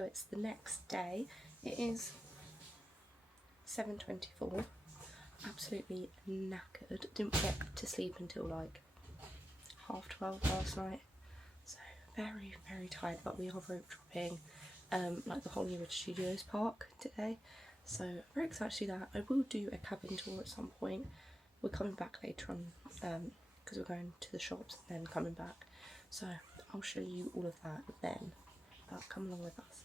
So it's the next day. It is 7:24. Absolutely knackered. Didn't get to sleep until like 12:30 last night. So very, very tired, but we are rope dropping like the Hollywood Studios park today. So very excited to do that. I will do a cabin tour at some point. We're coming back later on because we're going to the shops and then coming back. So I'll show you all of that then. But come along with us.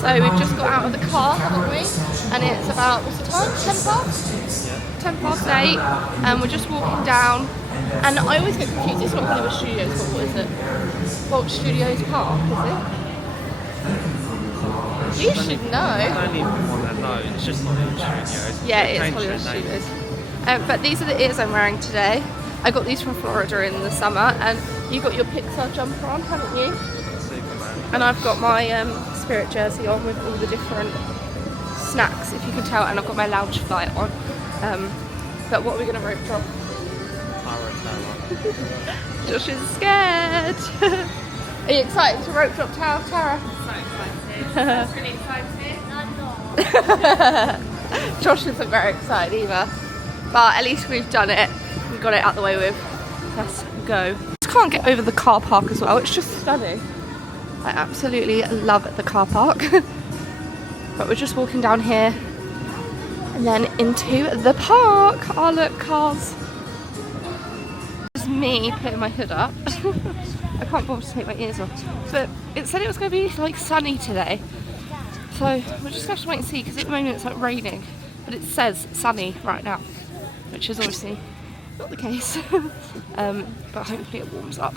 So we've just got out of the car, haven't we? And it's about, what's the time? 10 past? Yeah. 10 past 8. And we're just walking down. And I always get confused. It's not Hollywood Studios, but what is it? Walt Studios Park, is it? You should know. I don't even want to know. It's just Hollywood Studios. Yeah, it is Hollywood Studios. But these are the ears I'm wearing today. I got these from Florida in the summer. And you got your Pixar jumper on, haven't you? And I've got my Spirit jersey on with all the different snacks, if you can tell, and I've got my lounge flight on. But what are we going to rope drop? Josh is scared. Are you excited to rope drop Tower of Terror? So excited. That's really exciting. I'm not. Josh isn't very excited either. But at least we've done it. We got it out the way with. Let's go. Just can't get over the car park as well. It's just stunning. I absolutely love the car park. But we're just walking down here and then into the park. Oh look, cars. This is me putting my hood up. I can't bother to take my ears off. But it said it was going to be like sunny today. So we're just going to have to wait and see, because at the moment it's like raining. But it says sunny right now, which is obviously not the case. But hopefully it warms up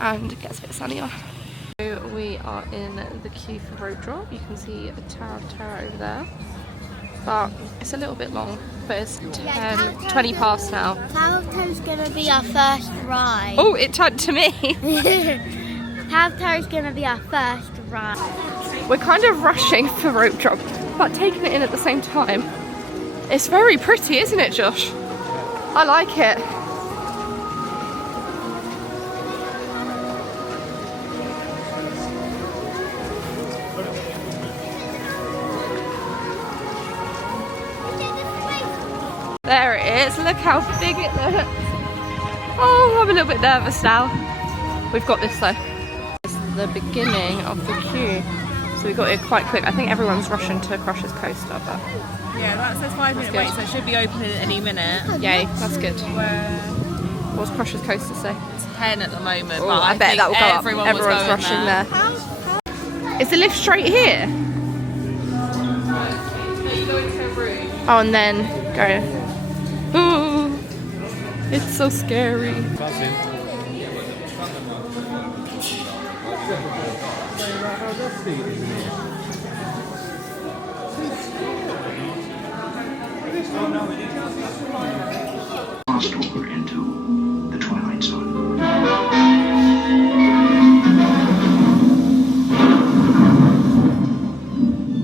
and gets a bit sunnier. We are in the queue for rope drop. You can see the Tower of Terror over there, but it's a little bit long. But it's 20 past now. Tower of Terror is going to be our first ride. Oh, it turned to me. Tower of Terror is going to be our first ride. We're kind of rushing for rope drop, but taking it in at the same time. It's very pretty, isn't it, Josh? I like it. There it is, look how big it looks. Oh, I'm a little bit nervous now. We've got this though. It's the beginning of the queue. So we got here quite quick. I think everyone's rushing to Crush's Coaster, but... Yeah, that says 5-minute wait, so it should be open in any minute. Yay, that's good. What's Crush's Coaster say? 10 at the moment, Oh, but I bet that will go up. everyone's rushing there. Is the lift straight here? No, you go into a room. Oh, and then go... Ooh, it's so scary. Crossed over into the Twilight Zone.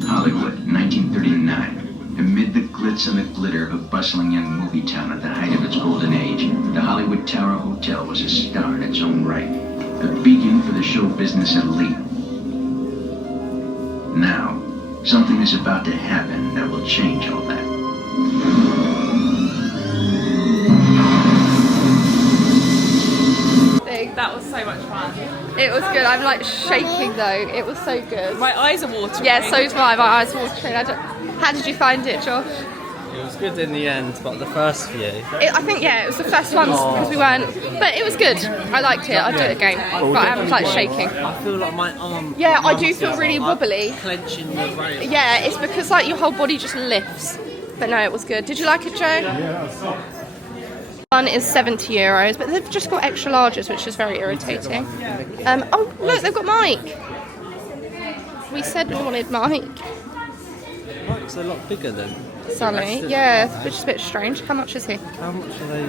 Hollywood, 1939. Amid the glitz and the glitter of a bustling young movie town at the height of its golden age, the Hollywood Tower Hotel was a star in its own right, a beacon for the show business elite. Now, something is about to happen that will change all that. That was so much fun. It was good. I'm like shaking though. It was so good. My eyes are watering. Yeah, so is mine. My eyes are watering. How did you find it, Josh? It was good in the end, but the first few. I think, yeah, it was the first ones because we weren't, but it was good. I liked it. I'd do it again, but I am like shaking. I feel like my arm. Yeah, I do feel really wobbly. Clenching the rail. Yeah, it's because like your whole body just lifts. But no, it was good. Did you like it, Joe? Yeah. One is €70, but they've just got extra larges, which is very irritating. Oh look, they've got Mike. We said we wanted Mike. Mike's a lot bigger than Sully, yeah, which is a bit strange. How much is he? How much are they?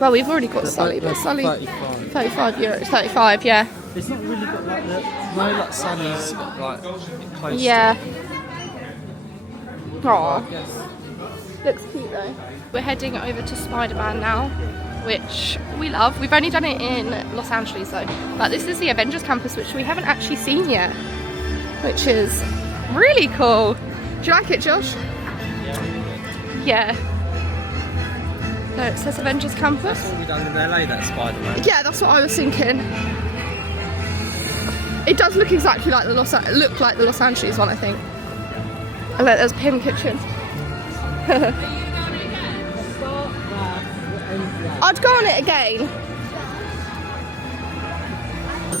Well, we've already got Sully, but Sully, 35. €35, 35, yeah. It's not really got like the no like Sully's got like close. Yeah. To Aww. Looks cute though. We're heading over to Spider-Man now, which we love. We've only done it in Los Angeles though, but this is the Avengers campus, which we haven't actually seen yet, which is really cool. Do you like it, Josh? Yeah. No, it says Avengers campus. That's what we done in LA, that Spider-Man. Yeah, that's what I was thinking. It does look exactly like the Los Angeles one, I think. And look, there's a Pim kitchen. I'd go on it again.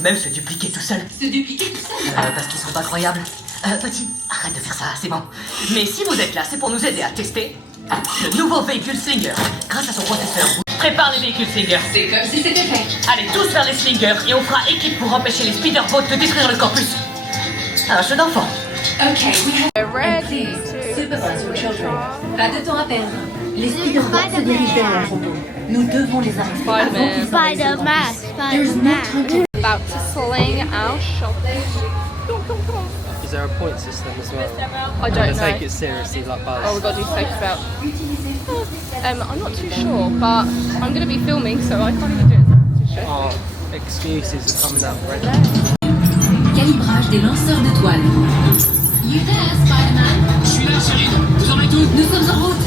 Même se dupliquer tout seul. Se dupliquer tout seul parce qu'ils sont incroyables. Petit, arrête de faire ça, c'est bon. Mais si vous êtes là, c'est pour nous aider à tester le nouveau véhicule Slinger. Grâce à son processeur, prépare les véhicules Slinger. C'est comme si c'était fait. Allez tous vers les Slingers et on fera équipe pour empêcher les Spider-Bots de détruire le campus. Un jeu d'enfant. Ok, We're ready supervise vos children. Pas de temps à perdre. Les Spider-Bots se dirigent vers l'entrepôt. Nous devons les arrêter. Spider-Man. Spider-Man. About to sling our shopping. Is there a point system as well? I don't know. Take it seriously like Buzz. Oh, we've got to do safe belt. I'm not too sure, but I'm going to be filming, so I can't even do it. Oh, excuses are coming out red. Calibrage des lanceurs de toile. You there, Spider-Man? Je suis là, chérie. Vous en êtes où? Nous sommes en route.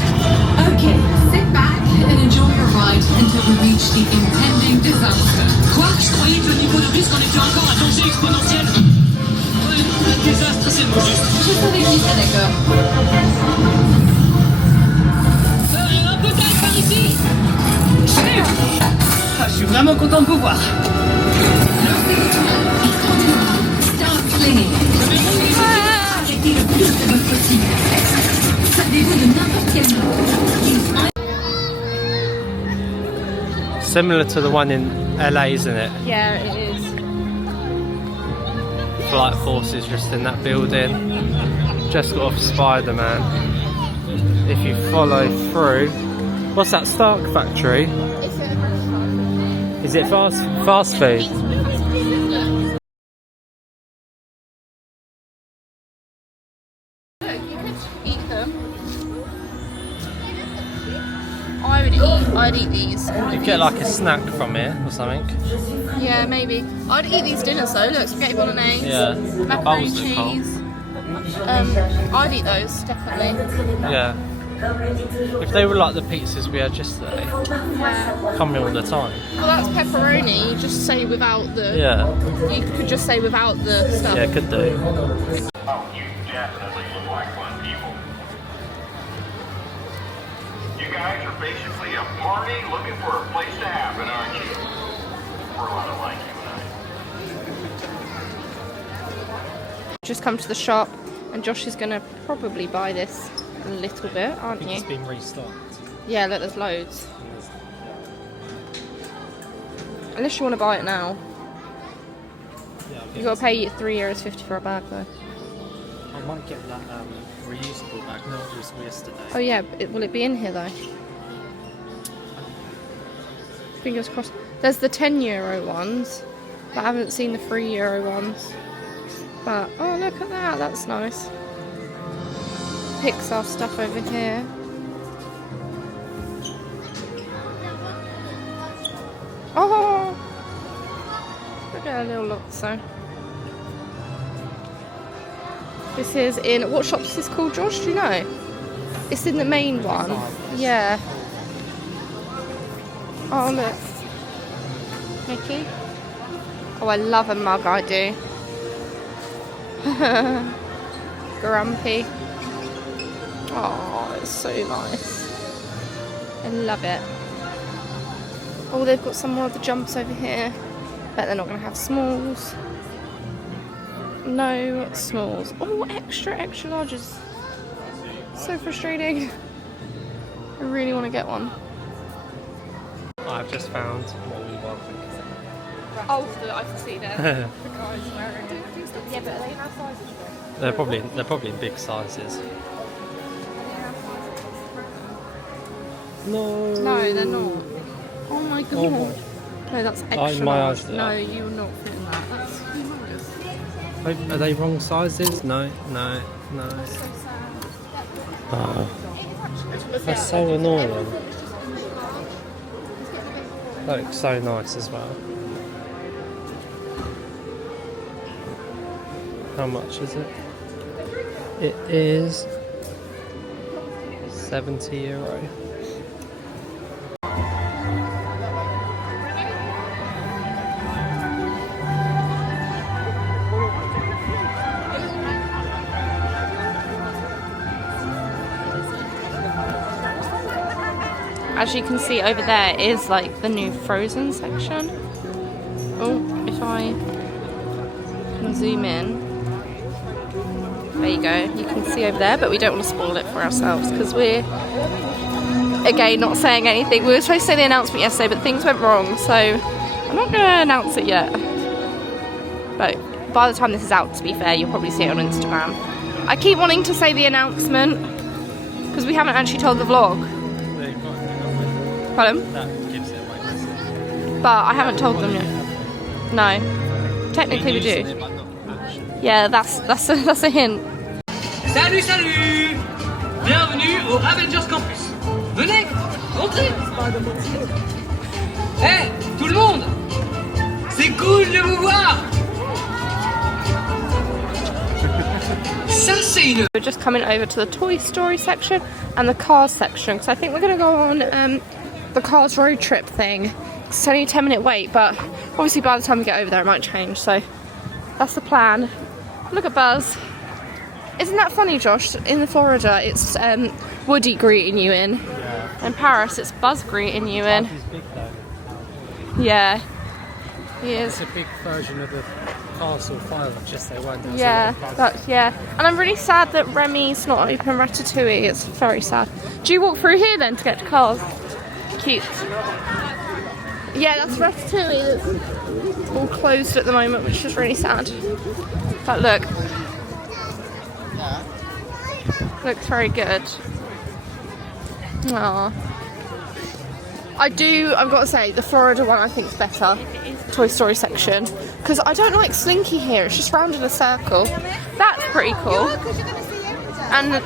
Okay, sit back and enjoy your ride until we reach the impending disaster. Quoi? Je croyais que le niveau de risque en était encore à danger exponentiel. Un désastre, c'est bon juste. Je savais que j'étais d'accord. Un peu d'aide par ici. Je suis vraiment content de vous voir. Lancez vos toiles et continuez. Start slinging. Arrêtez le plus de votre possible. Savez-vous de n'importe quel mot. Similar to the one in LA, isn't it? Yeah, it is. Flight Forces just in that building. Just got off Spider-Man. If you follow through, what's that Stark factory? Is it fast food? Look, you could eat them. I'd eat these. You get like a snack from here or something. Yeah, maybe. I'd eat these dinners though. Look, spaghetti bolognese, Yeah. macaroni Bowls look cool. cheese. I'd eat those definitely. Yeah. If they were like the pizzas we had yesterday, come here all the time. Well, that's pepperoni. You just say without the. Yeah. You could just say without the stuff. Yeah, could do. Oh, you definitely look like fun people. You guys are basically a party looking for a place to happen, aren't you? For a lot of like you and I. Just come to the shop, and Josh is gonna probably buy this a little bit, aren't you? It's been restocked. Yeah, look, there's loads. Unless you want to buy it now. You gotta pay €3.50 for a bag though. I might get that reusable bag. No, it was yesterday. Oh yeah, will it be in here though? Fingers crossed. There's the €10 ones, but I haven't seen the €3 ones. But oh, look at that, that's nice. Pixar stuff over here. Oh, look at a little look. So this is in what shop is this called, Josh? Do you know? It's in the main one. Yeah. Oh look, Mickey. Oh, I love a mug. I do. Grumpy. Oh, it's so nice. I love it. Oh, they've got some more of the jumps over here. Bet they're not going to have smalls. No smalls. Oh, extra larges. So frustrating. I really want to get one. I've just found what we want. Oh, I can see there. The guys wearing it. Yeah, but they have sizes. They're probably in big sizes. No. No, they're not. Oh my god. Oh my. No, that's extra Oh, my large. eyes. No, you're not fitting that. That's humongous. Are they wrong sizes? No. That's so sad. Oh, that's so annoying. That looks so nice as well. How much is it? It is €70. As you can see over there is like the new Frozen section. Oh, if I can zoom in. There you go, you can see over there, but we don't want to spoil it for ourselves because we're, again, not saying anything. We were supposed to say the announcement yesterday, but things went wrong, so I'm not going to announce it yet. But by the time this is out, to be fair, you'll probably see it on Instagram. I keep wanting to say the announcement because we haven't actually told the vlog. Pardon? That gives it away massively. But I haven't told them yet. No. Technically we do. Yeah, that's a hint. Salut, salut! Bienvenue au Avengers Campus. Venez, entrez! Hey, tout le monde! C'est cool de vous voir! Ça, c'est une... We're just coming over to the Toy Story section and the Cars section because I think we're going to go on the Cars road trip thing. It's only a 10-minute wait, but obviously by the time we get over there it might change, so that's the plan. Look at Buzz. Isn't that funny, Josh? In Florida it's Woody greeting you in. Yeah. In Paris it's Buzz greeting you in. He's big though. Yeah, he is. It's a big version of the castle fireworks, just they weren't. Yeah, and I'm really sad that Remy's not open Ratatouille. It's very sad. Do you walk through here then to get to Cars? Cute. Yeah, that's Ratatouille. It's all closed at the moment, which is really sad. But look. Looks very good. Aww. I've got to say, the Florida one I think is better. Toy Story section. Because I don't like Slinky here, it's just round in a circle. That's pretty cool. And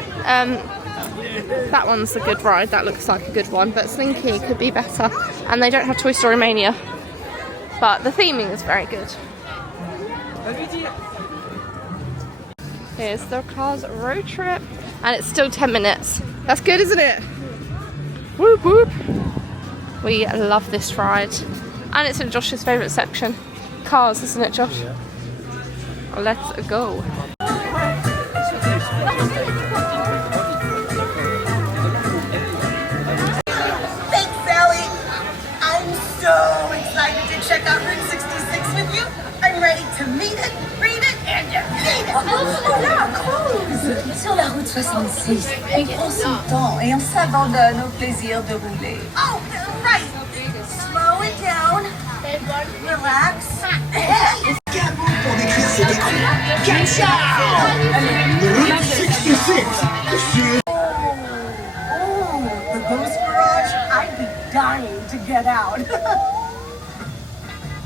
that one's a good ride, that looks like a good one. But Slinky could be better. And they don't have Toy Story Mania. But the theming is very good. Here's the Cars road trip. And it's still 10 minutes. That's good, isn't it? Whoop whoop. We love this ride. And it's in Josh's favourite section. Cars, isn't it, Josh? Yeah. Let's go. Thanks, Sally. I'm so excited to check out Route 66 with you. I'm ready to meet it, read it, and defeat it. Voilà, close. Sur la route 66, on prend son temps et on s'abandonne au plaisir de rouler. Oh, right. Slow it down. Relax. Pour décrire cet écran. Catch out! Route 66. Oh, the Ghost Garage? I'd be dying to get out.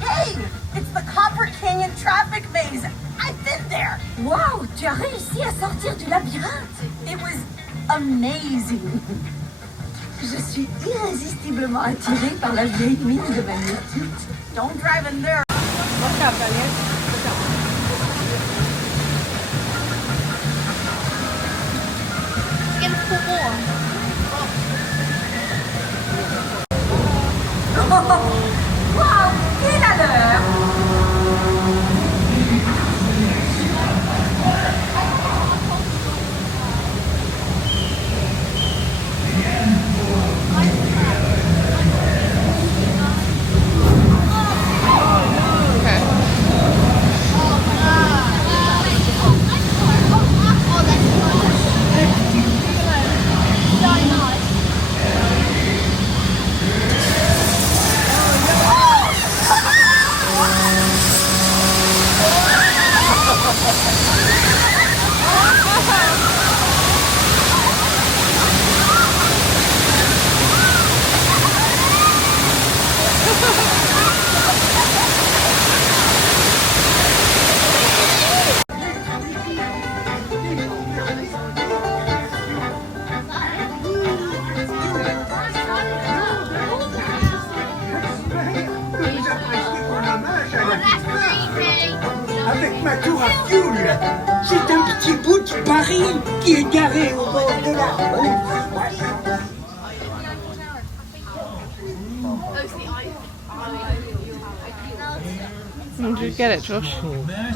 Hey, it's the Copper Canyon traffic maze. I've been there. Wow, tu as réussi à sortir du labyrinthe. It was amazing. Je suis irrésistiblement attirée par la vieille mine de magnétite. Don't drive in there. Look up, Elliot. Look up. Wow, quelle à l'heure. Avec ma tour à fioul. C'est un petit bout de Paris qui est garé au bord de la route. Did you get it, Josh?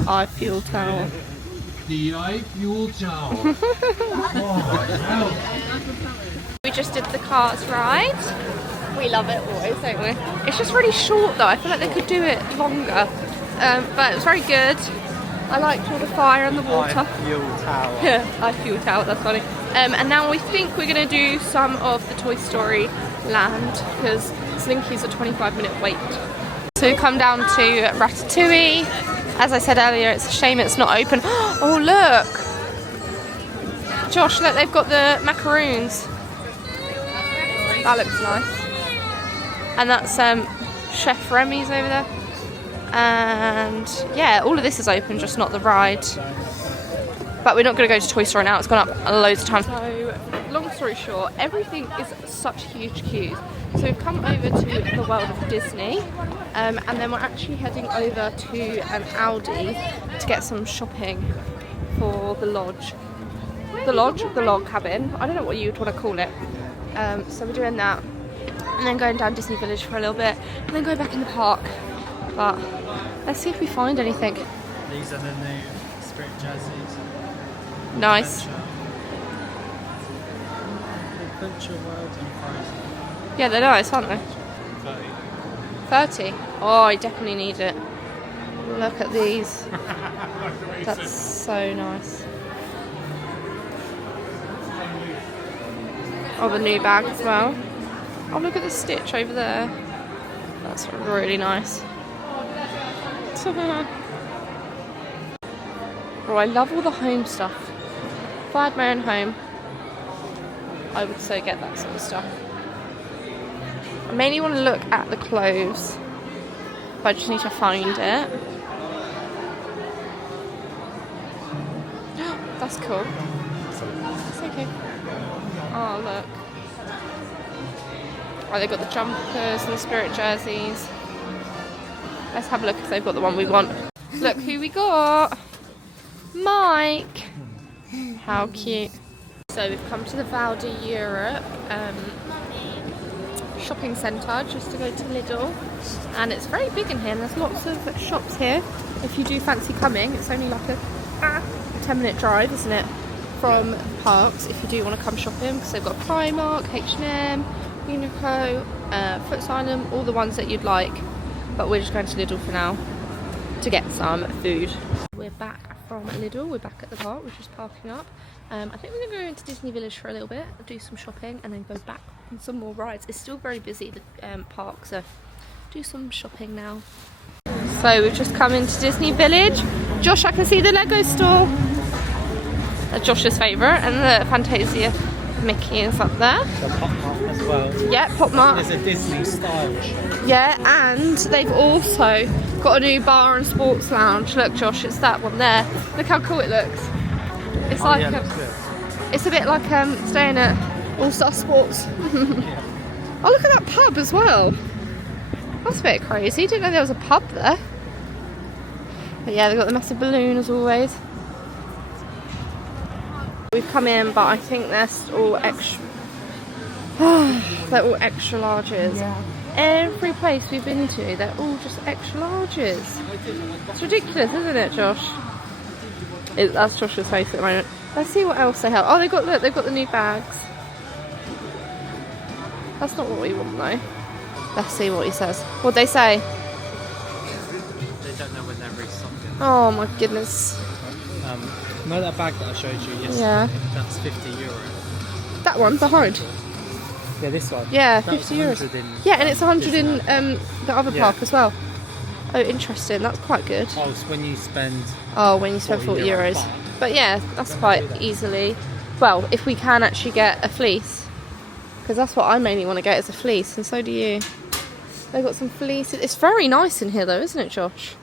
Eiffel Tower. The Eiffel Tower. We just did the cars ride. We love it always, don't we? It's just really short though. I feel like they could do it longer. But it was very good. I liked all the fire and the water. Eiffel Tower. Yeah, Eiffel Tower, that's funny. And now we think we're going to do some of the Toy Story Land because Slinky's a 25-minute wait. So we come down to Ratatouille. As I said earlier, it's a shame it's not open. Oh look! Josh, look, they've got the macaroons. That looks nice. And that's Chef Remy's over there. And yeah, all of this is open, just not the ride. But we're not going to go to Toy Story now, it's gone up loads of times. So, long story short, everything is such huge queues. So we've come over to the world of Disney, and then we're actually heading over to an Aldi to get some shopping for the lodge. The log cabin, I don't know what you would want to call it. So we're doing that, and then going down Disney Village for a little bit, and then going back in the park. But let's see if we find anything. These are the new Spirit jerseys. Nice. Adventure World and Frozen. Yeah, they're nice, aren't they? 30. Oh, I definitely need it. Look at these. That's so nice. Oh, the new bag as well. Oh, look at the Stitch over there. That's really nice. Oh, I love all the home stuff. If I had my own home, I would so get that sort of stuff. I mainly want to look at the clothes, but I just need to find it. That's cool. It's okay. Oh, look. Oh, they've got the jumpers and the Spirit jerseys. Let's have a look if they've got the one we want. Look who we got! Mike! How cute. So we've come to the Valde Europe shopping centre just to go to Lidl, and it's very big in here and there's lots of shops here if you do fancy coming. It's only like a 10-minute drive, isn't it, from parks if you do want to come shopping, because they've got Primark, H&M, Uniqlo, Foot Asylum, all the ones that you'd like, but we're just going to Lidl for now to get some food. We're back from Lidl, we're back at the park, we're just parking up. I think we're going to go into Disney Village for a little bit, do some shopping, and then go back on some more rides. It's still very busy, the park, so do some shopping now. So we've just come into Disney Village. Josh, I can see the Lego store. That's Josh's favourite, and the Fantasia Mickey is up there. The Pop Mart as well. Yeah, Pop Mart. There's a Disney style shop. Yeah, and they've also got a new bar and sports lounge. Look, Josh, it's that one there. Look how cool it looks. It's like it's a bit like staying at All Star Sports. Yeah. Oh, look at that pub as well. That's a bit crazy. Didn't know there was a pub there. But yeah, they've got the massive balloon as always. We've come in, but I think they're all extra. They're all extra larges. Yeah. Every place we've been to, they're all just extra larges. It's ridiculous, isn't it, Josh? That's Josh's face at the moment. Let's see what else they have. Oh, they've got the new bags. That's not what we want though. Let's see what he says. What'd they say? They don't know when they're restocking. Oh my goodness. Know that bag that I showed you yesterday? Yeah. That's €50. That one behind? Yeah, this one. Yeah, that €50. Yeah, and it's 100 in the other park as well. Oh, interesting. That's quite good. Oh, it's when you spend... Oh, when you spend 40 euros. But yeah, that's quite easily... Well, if we can actually get a fleece. Because that's what I mainly want to get, is a fleece. And so do you. They've got some fleeces. It's very nice in here though, isn't it, Josh?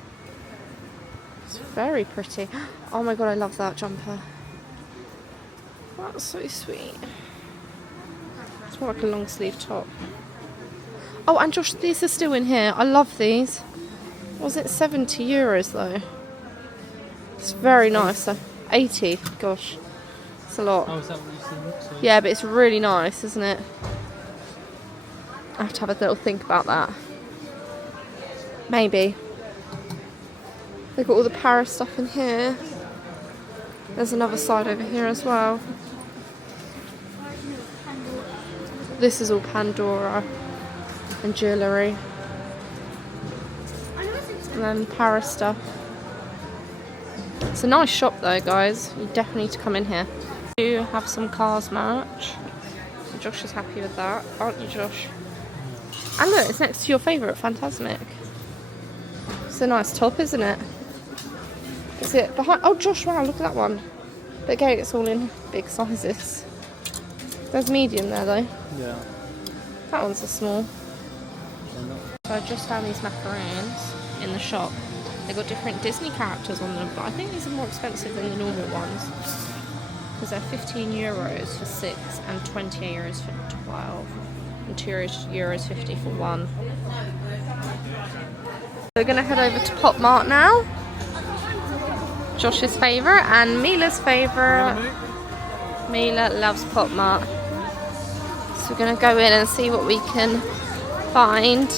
It's very pretty. Oh my god, I love that jumper. That's so sweet. It's more like a long sleeve top. Oh, and Josh, these are still in here. I love these. Was it 70 euros though? It's very nice. 80, gosh. It's a lot. Oh, is that what you said? Yeah, but it's really nice, isn't it? I have to have a little think about that. Maybe. They've got all the Paris stuff in here. There's another side over here as well. This is all Pandora and jewellery. And then Paris stuff. It's a nice shop though, guys. You definitely need to come in here. You have some cars merch. Josh is happy with that, aren't you, Josh? And look, it's next to your favourite, Fantasmic. It's a nice top, isn't it? Is it behind? Oh, Josh, wow, look at that one. But again, it's all in big sizes. There's medium there though. Yeah. That one's a small. So I just found these macaroons in the shop. They've got different Disney characters on them, but I think these are more expensive than the normal ones. Because they're 15 euros for 6 and 20 euros for 12. And 2 euros 50 for 1. We're going to head over to Pop Mart now. Josh's favourite and Mila's favourite. Mila loves Pop Mart. So we're going to go in and see what we can find.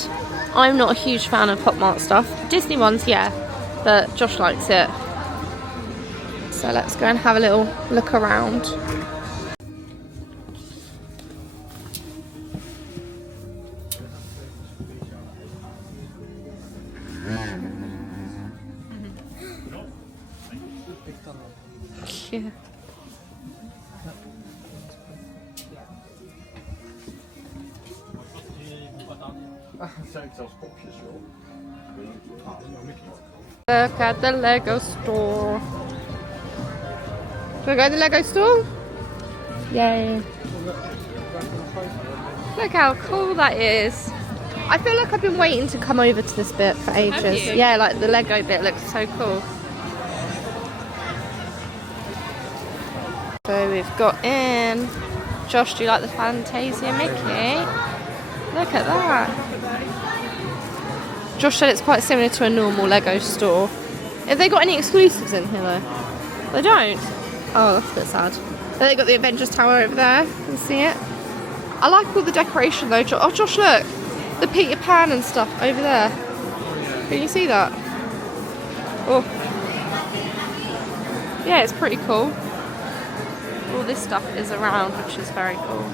I'm not a huge fan of Pop Mart stuff. Disney ones, yeah, but Josh likes it. So let's go and have a little look around. Yeah. Look at the Lego store. Should we go to the Lego store? Yay. Look how cool that is. I feel like I've been waiting to come over to this bit for ages. Yeah, like the Lego bit looks so cool. So we've got in. Josh, do you like the Fantasia Mickey? Look at that. Josh said it's quite similar to a normal Lego store. Have they got any exclusives in here though? They don't? Oh, that's a bit sad. Then they got the Avengers Tower over there. Can you see it? I like all the decoration though. Oh, Josh, look. The Peter Pan and stuff over there. Can you see that? Oh. Yeah, it's pretty cool. All this stuff is around, which is very cool.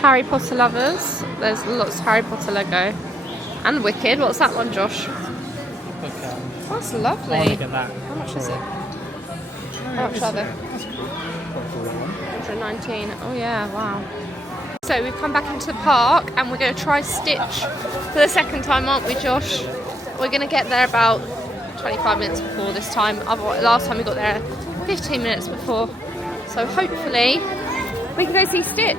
Harry Potter lovers. There's lots of Harry Potter Lego. And Wicked. What's that one, Josh? That's lovely. I want to get that. How much is it? How much are they? 119. Oh yeah, wow. So we've come back into the park and we're going to try Stitch for the second time, aren't we, Josh? We're going to get there about 25 minutes before this time. Last time we got there 15 minutes before. So hopefully we can go see Stitch.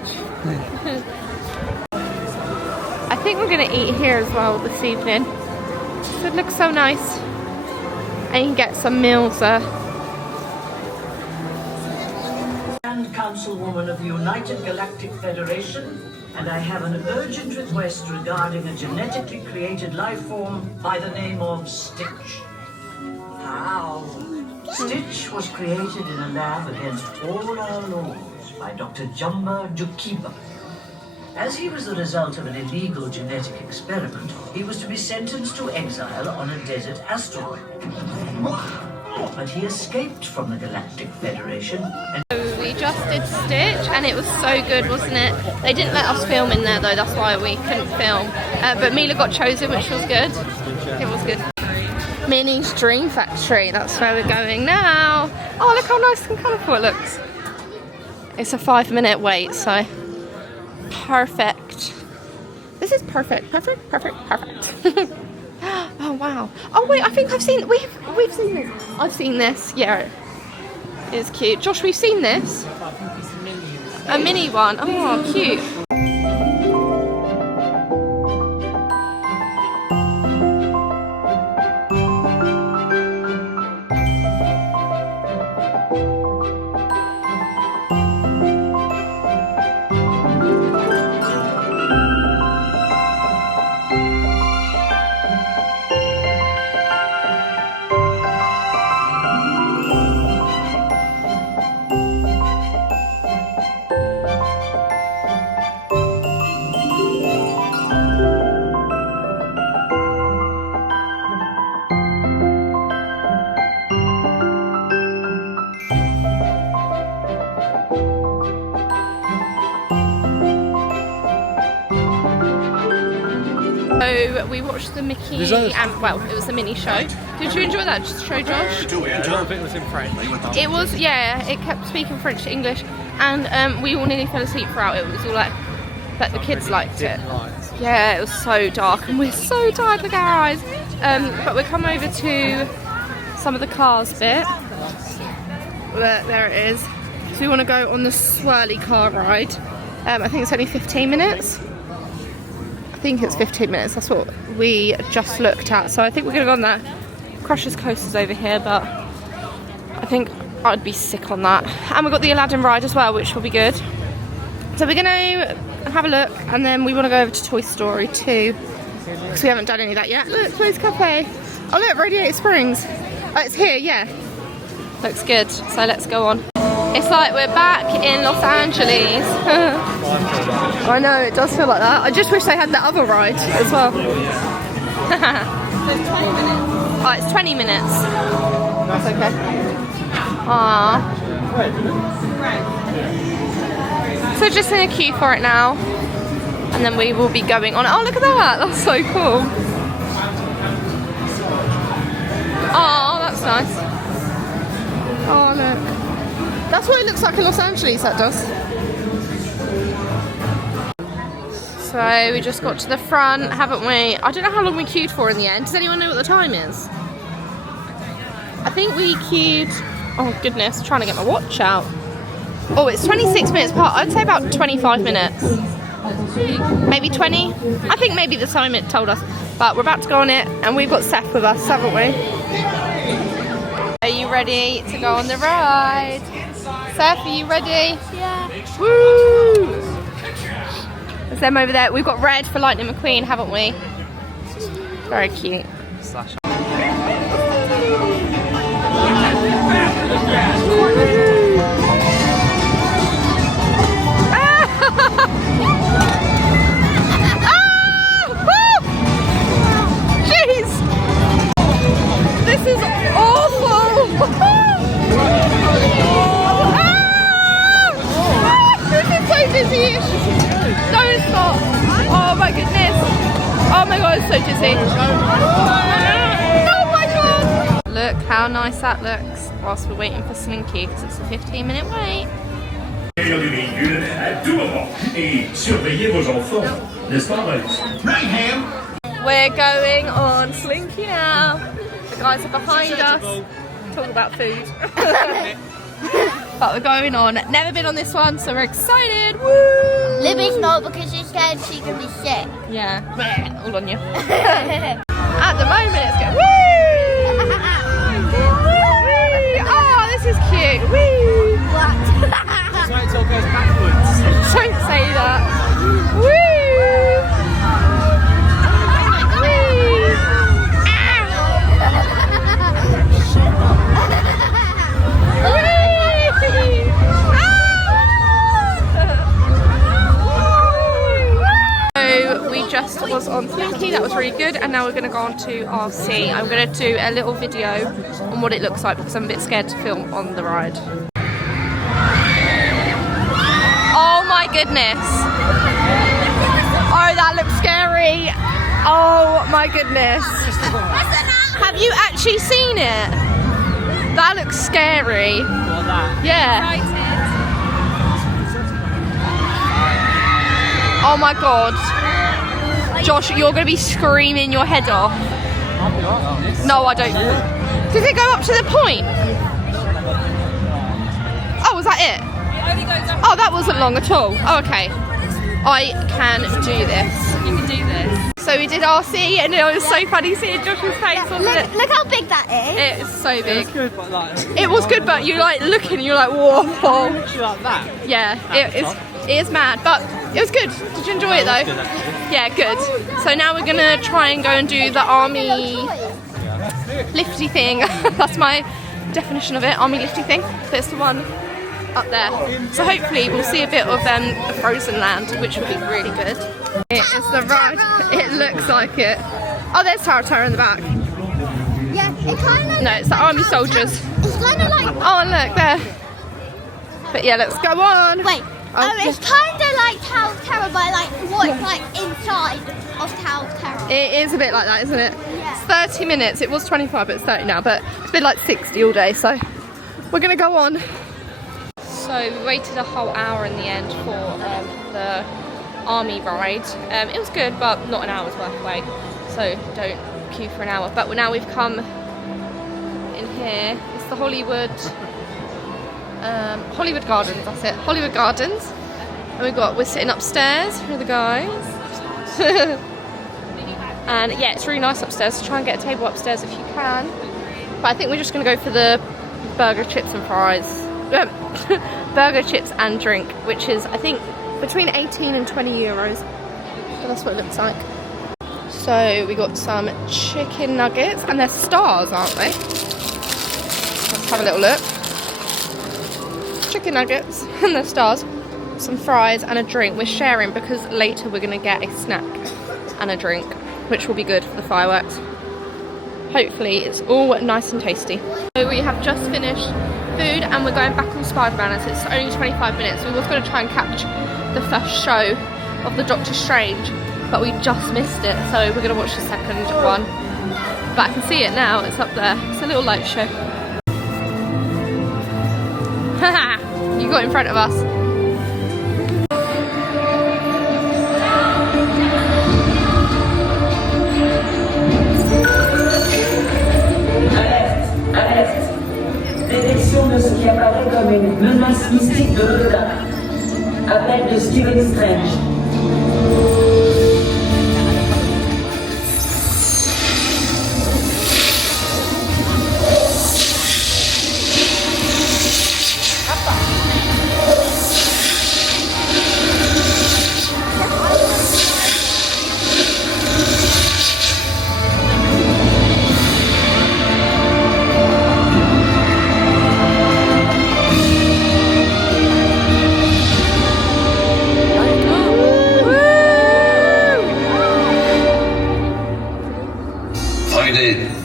I think we're going to eat here as well this evening. So it looks so nice. And you can get some meals there. And Councilwoman of the United Galactic Federation, and I have an urgent request regarding a genetically created life form by the name of Stitch. How? Stitch was created in a lab against all our laws by Dr. Jumba Jukiba. As he was the result of an illegal genetic experiment, he was to be sentenced to exile on a desert asteroid. But he escaped from the Galactic Federation and We just did Stitch and it was so good, wasn't it? They didn't let us film in there though, that's why we couldn't film. But Mila got chosen, which was good. It was good. Minnie's Dream Factory, that's where we're going now. Oh, look how nice and colourful it looks. It's a 5-minute wait, so perfect. This is perfect, perfect, perfect, perfect. Oh wow. Oh wait, I think we've seen this. I've seen this. Yeah, it's cute. Josh, we've seen this. A mini one. Oh, cute. So we watched the Mickey and, well, it was the mini show. Did you enjoy that show, Josh? A lot of it was in French. It was, yeah, it kept speaking French to English, and we all nearly fell asleep throughout. It was all like, but the kids liked it. Yeah, it was so dark and we're so tired, look at our eyes. But we'll come over to some of the cars bit. There it is. So we want to go on the swirly car ride. I think it's only 15 minutes. I think it's 15 minutes, that's what we just looked at. So I think we're going to go on that. Crusher's Coaster's over here, but I think I'd be sick on that. And we've got the Aladdin ride as well, which will be good. So we're going to have a look, and then we want to go over to Toy Story 2, because we haven't done any of that yet. Look, Toys Cafe. Oh look, Radiator Springs. Oh, it's here, yeah. Looks good, so let's go on. It's like we're back in Los Angeles. I know, it does feel like that. I just wish they had that other ride as well. So it's 20 minutes. Oh, it's 20 minutes. That's okay. Aww. So just in a queue for it now. And then we will be going on. Oh, look at that. That's so cool. Oh, that's nice. Oh, look. That's what it looks like in Los Angeles, that does. So we just got to the front, haven't we? I don't know how long we queued for in the end. Does anyone know what the time is? I think we queued... Oh goodness, trying to get my watch out. Oh, it's 26 minutes apart. I'd say about 25 minutes. Maybe 20? I think maybe the time it told us. But we're about to go on it, and we've got Seth with us, haven't we? Are you ready to go on the ride? Seth, are you ready? Yeah. Woo! There's them over there. We've got red for Lightning McQueen, haven't we? Very cute. Jeez! This is awful! This is so dizzy-ish. Don't stop. Oh my goodness. Oh my god, it's so dizzy. Oh my god. Look how nice that looks whilst we're waiting for Slinky, because it's a 15-minute wait. We're going on Slinky now. The guys are behind us. Talk about food. But we're going on. Never been on this one, so we're excited. Woo! Libby's not, because she's scared she can be sick. Yeah. All on you. At the moment, it's going. Woo! Woo! Oh, this is cute. Woo! What? That's why it all goes backwards. Don't say that. Woo! on Twinkie, that was really good, and now we're going to go on to RC. I'm going to do a little video on what it looks like because I'm a bit scared to film on the ride. Oh my goodness! Oh, that looks scary! Oh my goodness! Have you actually seen it? That looks scary. Yeah. Oh my god. Josh, you're going to be screaming your head off. No, I don't. Did it go up to the point? Oh, was that it? Oh, that wasn't long at all. Oh, okay. I can do this. You can do this. So we did RC and it was so funny seeing Josh's face, wasn't it? Look how big that is. It's so big. It was good, but like... It was good, but you like looking, you're like, whoa. Literally like that. Yeah, it is mad, but it was good. Did you enjoy it though? It was good, actually. Yeah, good. So now we're gonna try and go and do the army lifty thing. That's my definition of it, army lifty thing. So it's the one up there. So hopefully we'll see a bit of Frozen Land, which will be really good. It is the ride. It looks like it. Oh, there's Tara in the back. Yeah, it kind of. No, it's the army soldiers. It's kind of like. Oh, and look there. But yeah, let's go on. Wait. It's kind of like Tower of Terror, but like what's like inside of Tower of Terror. It is a bit like that, isn't it? Yeah. It's 30 minutes. It was 25, but it's 30 now. But it's been like 60 all day, so we're gonna go on. So we waited a whole hour in the end for the army ride. It was good, but not an hour's worth away. So don't queue for an hour. But now we've come in here. It's the Hollywood Gardens. That's it. Hollywood Gardens. And we're sitting upstairs with the guys. And yeah, it's really nice upstairs. So try and get a table upstairs if you can. But I think we're just gonna go for the burger, chips and fries. Burger, chips and drink, which is I think between 18 and 20 euros. So that's what it looks like. So we got some chicken nuggets, and they're stars, aren't they? Let's have a little look. Chicken nuggets and they're stars. Some fries and a drink. We're sharing because later we're going to get a snack and a drink, which will be good for the fireworks. Hopefully it's all nice and tasty. So we have just finished food and we're going back on Spider-Man as it's only 25 minutes. We was going to try and catch the first show of the Doctor Strange, but we just missed it, so we're going to watch the second one. But I can see it now, it's up there. It's a little light show. Haha, you got in front of us. Détection de ce qui apparaît comme une menace mystique de l'au-delà. Appel de Stephen Strange.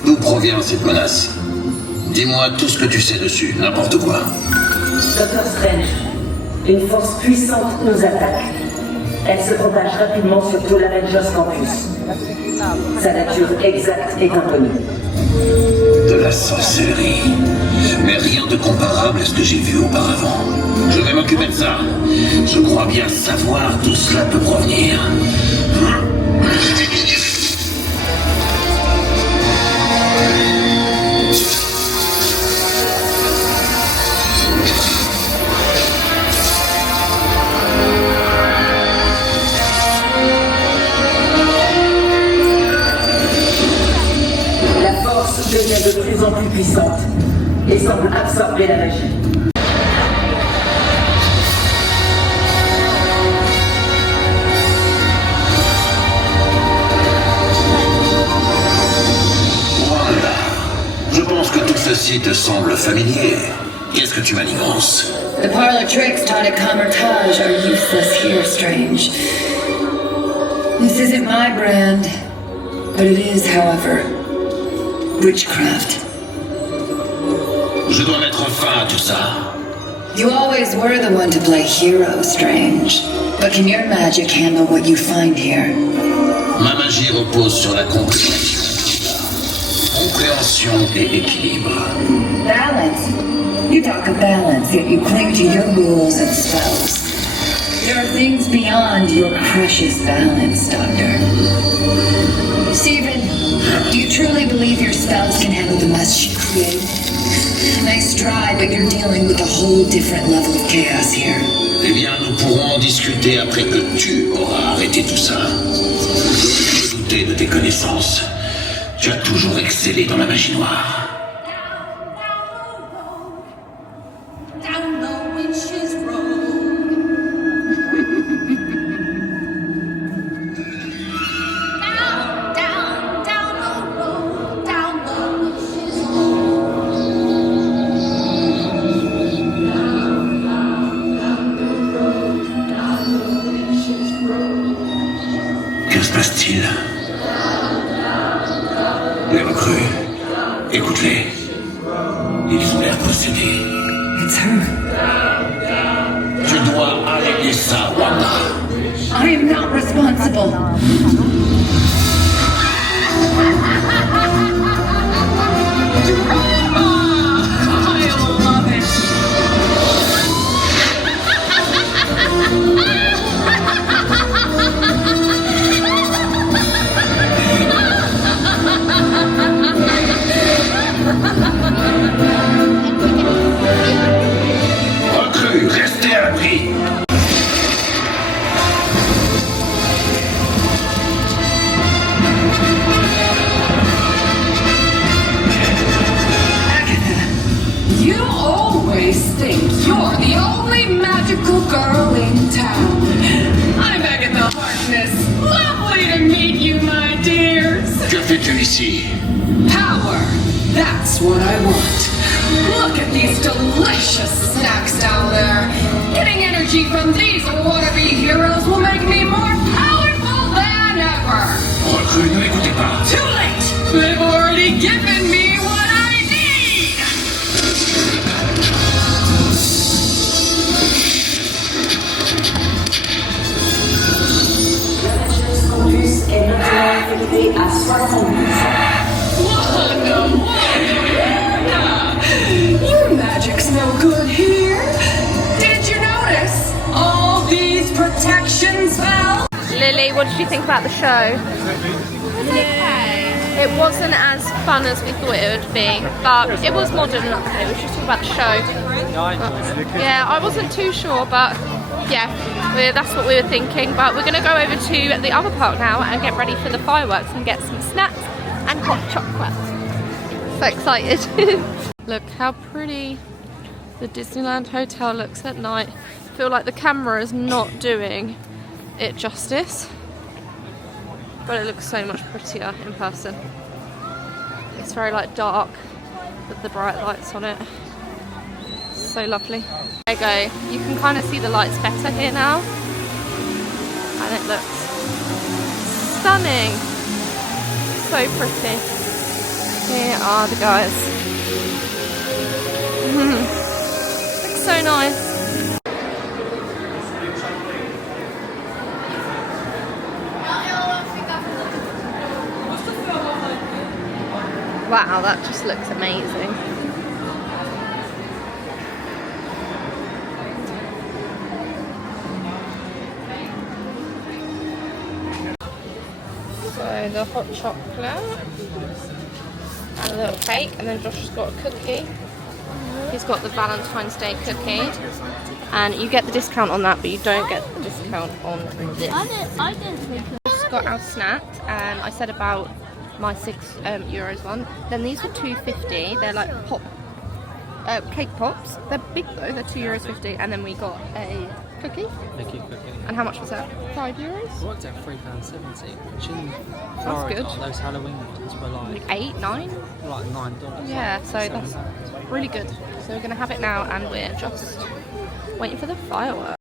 D'où provient cette menace? Dis-moi tout ce que tu sais dessus, n'importe quoi. Docteur Strange, une force puissante nous attaque. Elle se propage rapidement sur tout l'Avengers Campus. Sa nature exacte est inconnue. De la sorcellerie. Mais rien de comparable à ce que j'ai vu auparavant. Je vais m'occuper de ça. Je crois bien savoir d'où cela peut provenir. Devient de plus en plus puissante et semble absorber la magie. Voilà. Je pense que tout ceci te semble familier. Qu'est-ce que tu manigances? The parlor tricks taught at Comertage are useless here, Strange. This isn't my brand, but it is, however, witchcraft. Je dois mettre fin à tout ça. You always were the one to play hero, Strange. But can your magic handle what you find here? Ma magie repose sur la compréhension et équilibre. Balance. You talk of balance, yet you cling to your rules and spells. There are things beyond your precious balance, Doctor. Stephen, do you truly believe your spells can handle the mess you create? Nice try, but you're dealing with a whole different level of chaos here. Eh bien, nous pourrons en discuter après que tu auras arrêté tout ça. Je doutais de tes connaissances. Tu as toujours excellé dans la magie noire. Que se passe-t-il? Les recrues, écoute-les. Ils ont l'air possédés. It's her. Tu dois arrêter ça, Wanda. I am not responsible. Recrues, restez à l'abri. You always think you're the only magical girl in town. I'm Agatha Harkness. Lovely to meet you, my dears. Que fais-tu ici? Power. That's what I want. Look at these delicious snacks down there. Getting energy from these wannabe heroes will make me more powerful than ever. Recrues, ne m'écoutez pas. Too late. They've already given me what I need. Your magic's no good here. Did you notice all these protection spells? Lily, what did you think about the show? It wasn't as fun as we thought it would be, but it was modern enough. It was just all about the show. Yeah, I wasn't too sure, but yeah, that's what we were thinking. But we're going to go over to the other park now and get ready for the fireworks and get some snacks and hot chocolate. So excited. Look how pretty the Disneyland Hotel looks at night. I feel like the camera is not doing it justice, but it looks so much prettier in person. It's very like dark with the bright lights on it. So lovely. There you go. You can kind of see the lights better here now, and it looks stunning. So pretty. Here are the guys. Looks so nice. Wow, that just looks amazing. So the hot chocolate and a little cake, and then Josh has got a cookie. He's got the Valentine's Day cookie, and you get the discount on that, but you don't get the discount on this. I didn't think Just got our snacks, and I said about my €6 one. Then these were $2.50. They're like pop cake pops. They're big though. They're €2.50. And then we got a cookie. Cookie. And how much was that? €5. It worked out £3.70, which in That's Florida, good. those Halloween ones were like $8, $9. Like $9. Yeah, so that's really good. So we're gonna have it now, and we're just waiting for the fireworks.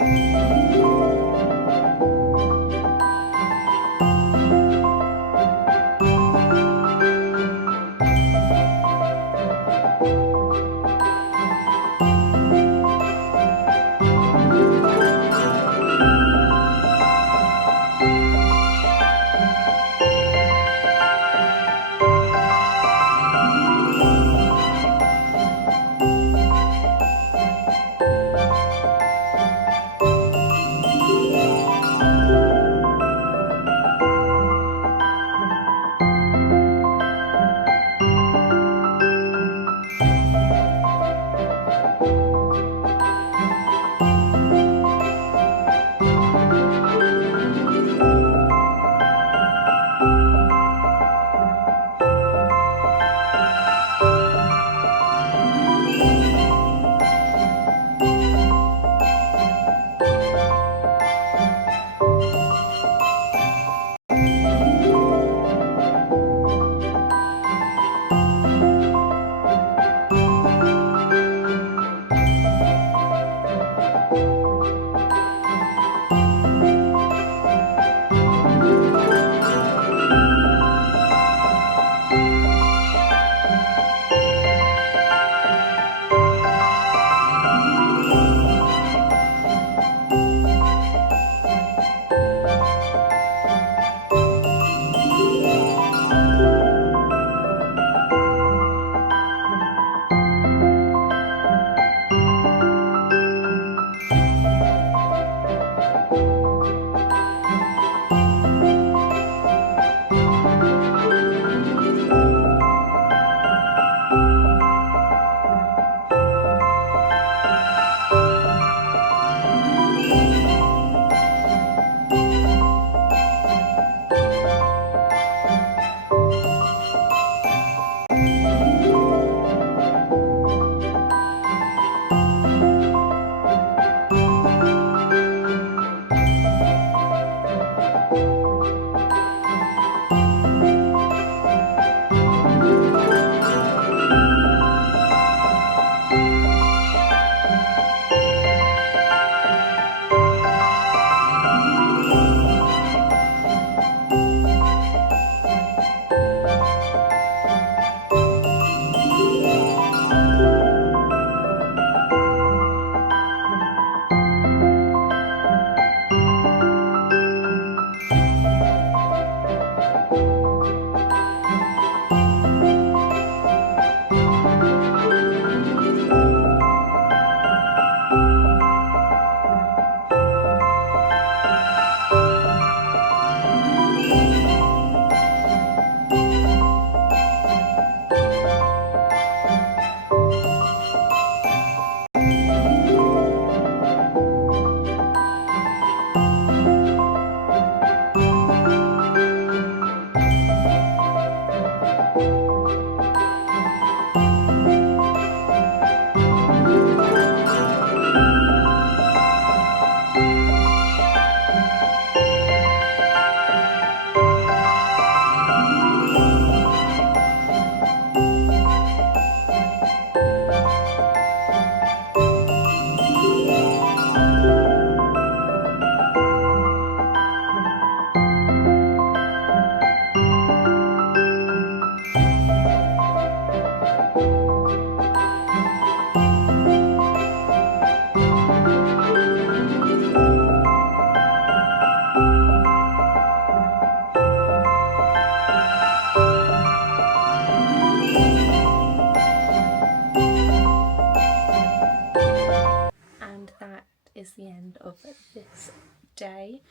the end of this day.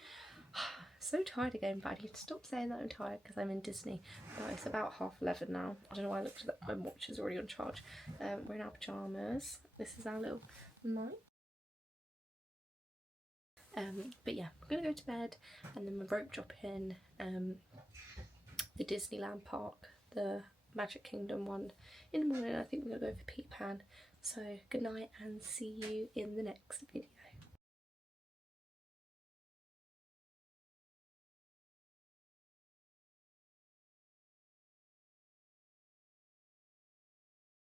So tired again, but I need to stop saying that I'm tired because I'm in Disney. But it's about 11:30 now. I don't know why I looked at that. My watch is already on charge. We're in our pyjamas. This is our little night. But yeah, we're gonna go to bed and then we're rope dropping the Disneyland park, the Magic Kingdom one in the morning. I think we're gonna go for Peter Pan. So good night and see you in the next video.